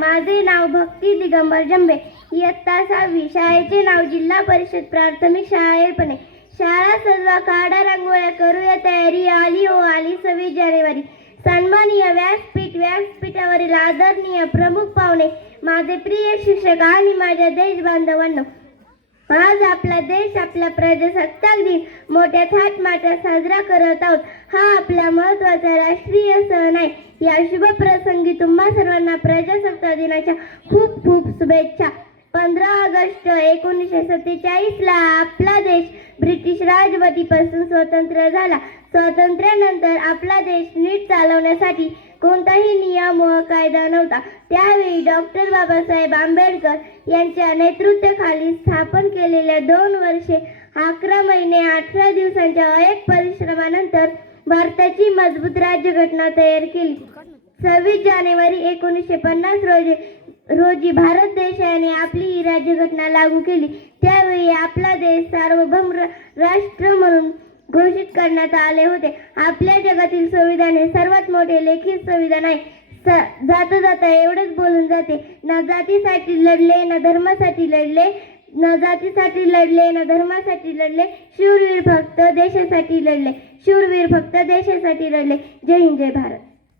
माझे नाव भक्ती दिगंबर जंबे. इयत्ता सहावी शाळेचे नाव जिल्हा परिषद प्राथमिक शाळा येळपणे शाळा सजवा काढा रांगोळ्या करूया तयारी आली ओ आली सव्वीस जानेवारी. सन्माननीय व्यासपीठ व्यासपीठावरील आदरणीय प्रमुख पाहुणे माझे प्रिय शिक्षक आणि माझ्या देश बांधवांनो आज आपला देश आपला प्रजासत्ताक दिन मोठ्या थाटमाटात साजरा करत आहोत. हा आपला महत्त्वाचा राष्ट्रीय सण आहे. या शुभ प्रसंगी तुम्हा सर्वांना प्रजासत्ताक दिनाच्या खूप खूप शुभेच्छा. पंधरा ऑगस्ट एकोणीसशे सत्तेचाळीसला आपला देश ब्रिटिश राजवटीपासून स्वतंत्र झाला. स्वातंत्र्यानंतर आपला देश नीट चालवण्यासाठी कोणताही नियम व कायदा नव्हता. त्यावेळी डॉक्टर बाबासाहेब आंबेडकर यांच्या नेतृत्वाखाली स्थापन दोन वर्षे अकरा महिने अठरा दिवसांच्या अनेक परिश्रमानंतर भारताची मजबूत राज्यघटना तयार केली. सव्वीस जानेवारी एकोणीसशे पन्नास रोजी रोजी भारत देशाने आपली ही राज्यघटना लागू केली. त्यावेळी आपला देश सार्वभौम राष्ट्र म्हणून घोषित करण्यात आले होते. आपल्या जगातील संविधान हे सर्वात मोठे लेखी संविधान आहे. जाता जाता एवढंच बोलून जाते. न जातीसाठी लढले न धर्मासाठी लढले न जातीसाठी लढले न धर्मासाठी लढले शूरवीर फक्त देशासाठी लढले शूरवीर फक्त देशासाठी लढले. जय हिंद जय भारत.